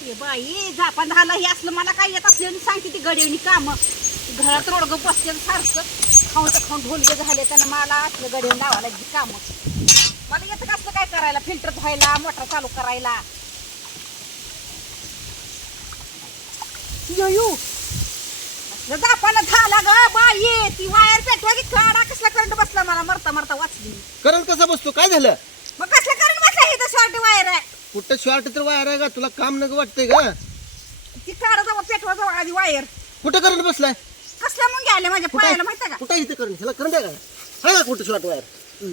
हे बाई झापा झालं हे असलं मला काय येत असले? आणि सांगते ती काम. घरात रोडग बसते सारखं खाऊन तर खाऊन ढोलगे झाले त्यानं मला असलं गडीवर लावायला काम. मला येतं का असलं काय करायला? फिल्टर धुवायला मोटर चालू करायला. येऊ यो. झाला ग बाई. ती वायर पेटवा की काढा. कसला करंट बसला मला? मरता मरता वाचली करंट कसा बसतो? काय झालं मग कसला करंट बसला हे तर शॉर्ट वायर कुठं शॉर्ट तर वायर आहे का तुला काम नको वाटतंय का ती काढा पेटवा जावं आधी वायर. कुठं करंट बसलाय? कसल्या मुंग्या आल्या माझ्या पायाला माहिती का? कुठं इथं करंट? ह्याला करंट आहे का? आहे का कुठं शॉर्ट वायर?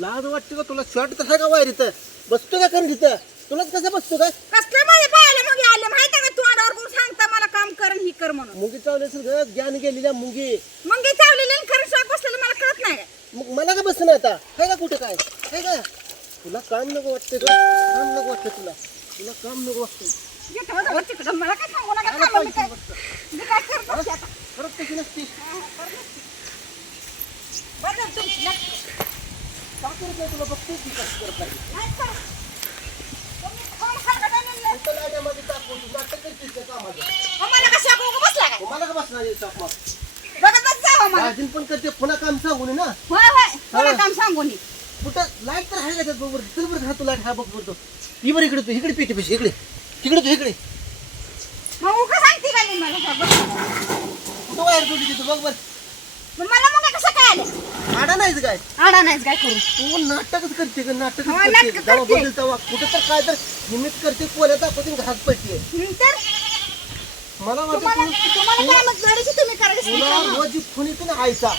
लाज वाटते का तुला शॉर्ट तर आहे का वायर इथं? बसतो का करंट इथं? तुलाच कसं बसतो का कसल्या माझ्या पायाला मुंग्या आल्या माहिती का? तू आडावर कोण सांगता मला काम कर आणि ही कर म्हणून. मुंगी चावली ग ज्ञान गेलेल्या मुंगी. मुंगी चावलेली खरं शॉक बसलेलं मला कळत नाही. मग मला का बसणं आता? आहे का कुठं काय? आहे का? तुला काम नको वाटतंय का काम नको वाटतं तुला. तुला काम नको वाटतंय येतो जाऊ तिकडं मला काय सांगू नका. मला थांबा, मी काय पाहिजे मी काय करत बसते आता. परत कशी नसती? करत बसते. बरं झालं तुमची लक्ष. का करत नाही तुला करत नाही नाही करत. तुम्ही खाऊन खाल्लं का नाही? कुठं लाड्यामध्ये टाकून तू नाटक करतेस त्या कामाचं? मग मला का शाप उगा बसला काय? मला का बसणार आहे चाप मग बघतच जावं मला भाजीन पण करते. पुन्हा काम सांगून ना. होय होय. मला. काम सांगून ये. कुठं लाइट तर त्यात बरोबर. चल बरं हा तू लाइट हा बघ बरं ही बरं इकडे तू इकडे पेटी पेशी इकडे. इकडे तू इकडे. मग उगा सांगते का नाही मला सगळं? कुठं वायर जोडली तिथं बघ बरं. मग मला मग कसं काय आलं? आडा नाहीच काय? आडा नाहीच काय करू? तू नाटकच करते का नाटकच हो, करते. नाटकं करते. तेव्हा कुठं तर काय तर निमित्त करते पोऱ्या दाखवते आणि घरात पडते हं, तर? मला तुम्हाला वाटतं तुम्हाला काय मग गाडीची तुम्ही करायची तुला रोज जी फोन येते ना आईचा.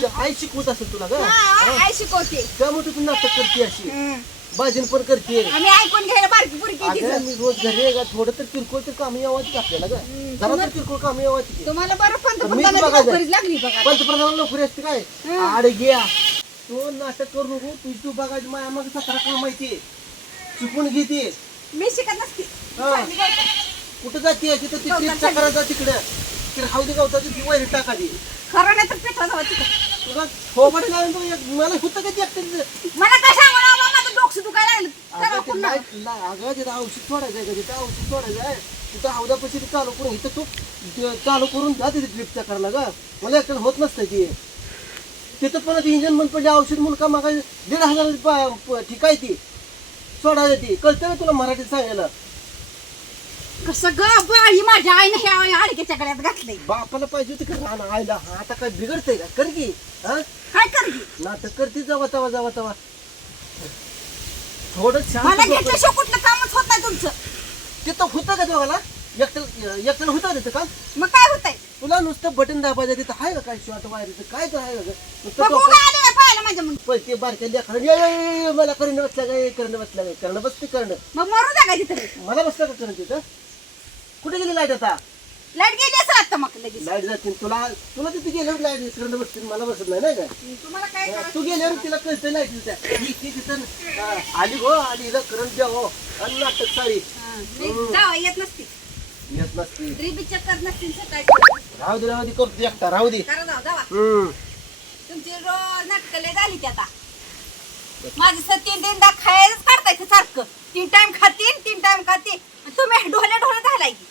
त्या आई शिकवत असेल तुला का हा, आई शिकवते. त्यामुळे तू नाटक करते अशी. भाजन पण करते. आम्ही ऐकून घ्यायला बारकी पुरी अगं तिथं मी रोज घरी आहे का थोडं तर किरकोळ तर कामी यावायची का आपल्याला का जरा तर किरकोळ कामी यावायची की. तुम्हाला बरं. नोकरीच लागली बघा. पंतप्रधान नोकरी असते काय. आड घ्या. तो नाटक करू नको. तुझी तू बघायची माया मग सतरा काम माहिती चुकून घेते. मी शिकत नसते. हा. कुठं जाते तिथं ती गवतात ट्रिप चक्रात जा तिकडं. तिकडे हावदी गवताची ती वैरी टाकाली खरं नाही तर पेटवा जावं तिथं. तुला तो एक- मला होतं का ते एकटं मला काय सांगू ना बाबा, माझं डोकं दुखायला लागलं अगं करा ते पुन्हा. लाइट ला- अगं तिथं औषध सोडायचं आहे का? तिथं औषध सोडायचं आहे. तिथं हौदापाशी ते चालू करून इथं तू चालू करून जा तिथे ट्रिप चक्राला ग. मला एकट्याला होत नसतं ते. तिथं पण ते इंजन बंद पडले औषध म्हणून का मागा दीड हजार ठीक आहे ती. सोडायला ती. कळतं ना तुला मराठीत सांगायला? कसं ग बाई माझ्या आईने ह्या आडक्याच्या गळ्यात घातलंय. बापाला पाहिजे होती का राहणं आईला? हा, आता काय बिघडतंय का? कर की हा? काय करगी नाटक करते जावा तवा जावा तवा. थोडं मला शांत. शो कुठलं कामच होत नाही तुमचं. तिथं होतं का दोघाला? एकट्याला एकट्याला होतं का तिथं काम? मग काय होतंय? तुला नुसतं बटन दाबायचं तिथं आहे का काय शॉर्ट वायर? काय तर आहे का? नुसतं मग टोपा- उगा आले ना पाहायला माझ्या म्हणून पैसे बारक्या लेकरं, ये, ये, ये, ये, मला करणं बसलं काय? करणं बसलं काय? करणं बसते करणं. मग मरू द्या का तिथं? मला बसलं का करणं तिथं? कुठे गेली लाइट आता? लाइट गेली असं आता मग लगेच. लाइट जाते. तुला तुला तिथे गेल्यावर लाइट करणं बसते मला बसत नाही नाही का? तुम्हाला काय करायचं? तू गेल्यावर तिला कळतं लाइट तिथं. आली हो आली हिला करंट द्या हो. आणि नाटक सारी. हा, नाही, जावा येत नसती. येत नसते ड्रीप चक्कर नसतील सकाळी राहू दे राहू दे करतो एकटा राहू दे. करा जावा जावा. हम्म. तुमची रोज नाटकले झाली ती आता. माझी सर तीन तीनदा खायलाच काढताय ते सारखं. तीन टाइम खातीन तीन टाइम खाते तुम्ही ढोले ढोले झालाय की